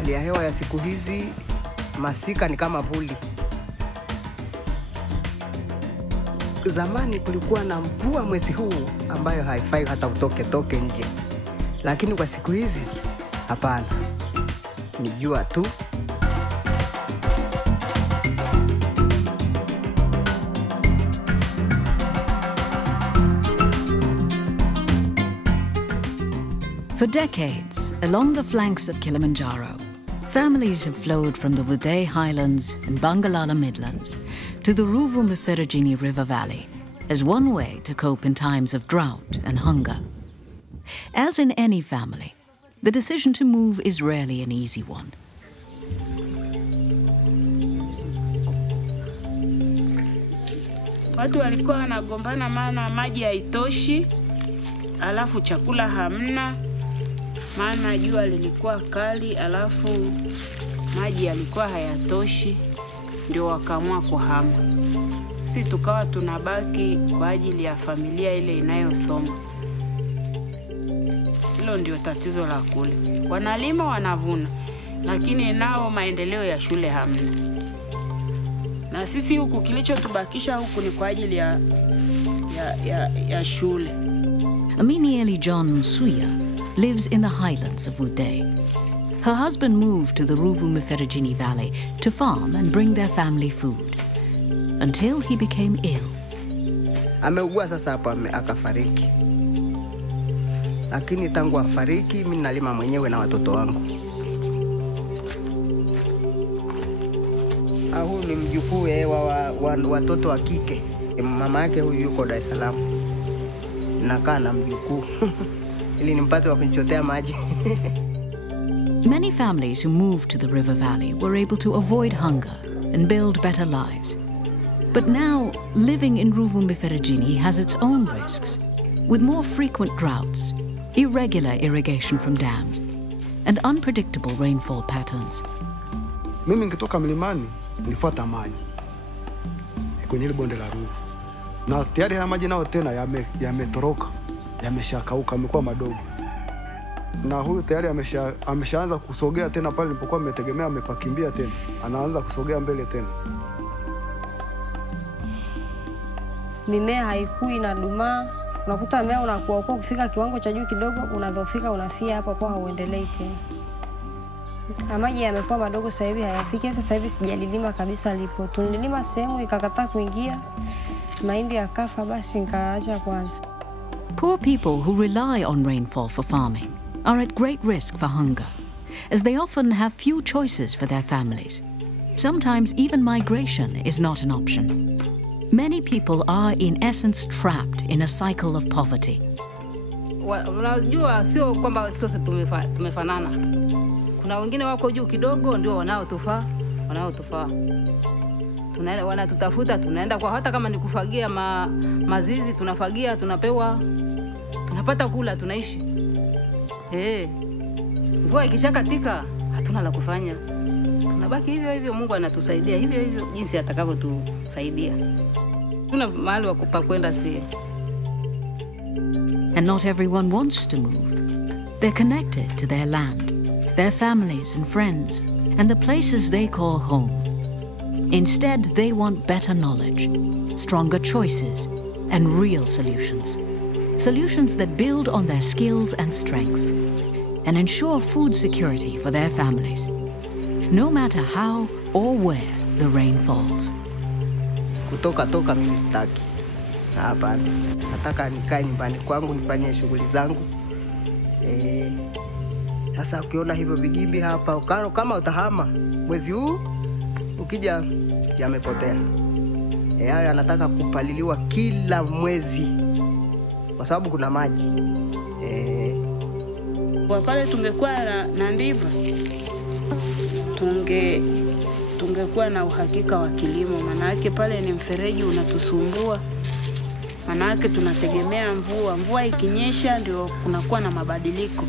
Hali ya hewa ya siku hizi, masika ni kama vuli. Zamani kulikuwa na mvua mwezi huu ambayo haifai hata utoke nje. Lakini kwa siku hizi, hapana. Ni jua tu. For decades, along the flanks of Kilimanjaro, families have flowed from the Vudee Highlands and Bangalala Midlands to the Ruvu-Mferejini River Valley as one way to cope in times of drought and hunger. As in any family, the decision to move is rarely an easy one. Watu walikuwa wanagombana maana maji haitoshi, alafu chakula hamna, maana jua lilikuwa kali, alafu maji yalikuwa hayatoshi, ndio wakaamua kuhama. Sisi tukawa tunabaki kwa ajili ya familia ile inayosoma. Hilo ndio tatizo la kule. Wanalima wanavuna, lakini nao maendeleo ya shule hamna. Na sisi huku kilichotubakisha huku ni kwa ajili ya shule. Aminieli John Msuya lives in the highlands of Vudee. Her husband moved to the Ruvu-Mferejini Valley to farm and bring their family food, until he became ill. Ameugua sasa hapa akafariki. Lakini tangu afariki, mimi nalima mwenyewe na watoto wangu. Huyu ni mjukuu wa watoto wa kike. Mama yake huyu yuko Dar es Salaam. Nakaa na mjukuu. Ili nimpate wa kunichotea maji. Many families who moved to the river valley were able to avoid hunger and build better lives. But now, living in Ruvu-Mferejini has its own risks, with more frequent droughts, irregular irrigation from dams, and unpredictable rainfall patterns. Mimi nikitoka mlimani, nilifuata maji kwenye ile bonde la Ruvu. Na tayari haya maji nao tena yametoroka, yameshakauka, yamekuwa madogo. Na huyu tayari ameshaanza kusogea tena pale nilipokuwa nimetegemea amepakimbia tena. Anaanza kusogea mbele tena. Mimea haikui na dumaa. Unakuta mmea unakuwa kufika kiwango cha juu kidogo, unadhofika, unafia hapo kwa hauendelei tena. Maji yamekuwa madogo sasa hivi hayafiki. Sasa hivi sijalilima kabisa lipo. Tulilima sehemu ikakataa kuingia. Mahindi yakafa basi nikaacha kwanza. Poor people who rely on rainfall for farming are at great risk for hunger, as they often have few choices for their families. Sometimes even migration is not an option. Many people are in essence trapped in a cycle of poverty. Unajua sio kwamba sisi tumefanana. Kuna wengine wako juu kidogo ndio wanaotufaa. Wanatutafuta, tunaenda kwa hata kama ni kufagia mazizi, tunafagia, tunapewa, tunapata kula, tunaishi. Mvua ikishakatika hatuna la kufanya. Tunabaki hivyo hivyo, Mungu anatusaidia hivyo hivyo jinsi atakavyotusaidia. Tuna mahali pa kwenda si. And not everyone wants to move. They're connected to their land, their families and friends, and the places they call home. Instead, they want better knowledge, stronger choices, and real solutions. Solutions that build on their skills and strengths, and ensure food security for their families, no matter how or where the rain falls. Kutoka mimi sitaki. Hapana. Nataka nikae nyumbani kwangu nifanye shughuli zangu. Sasa ukiona hivyo vigimbi hapa, kama utahama mwezi huu ukija yamepotea. Haya anataka kupaliliwa kila mwezi kwa sababu kuna maji. Kwa pale tungekuwa na ndiva, tungekuwa na uhakika wa kilimo. Maana yake pale ni mfereji unatusumbua. Maana yake tunategemea mvua. Mvua ikinyesha ndio kunakuwa na mabadiliko.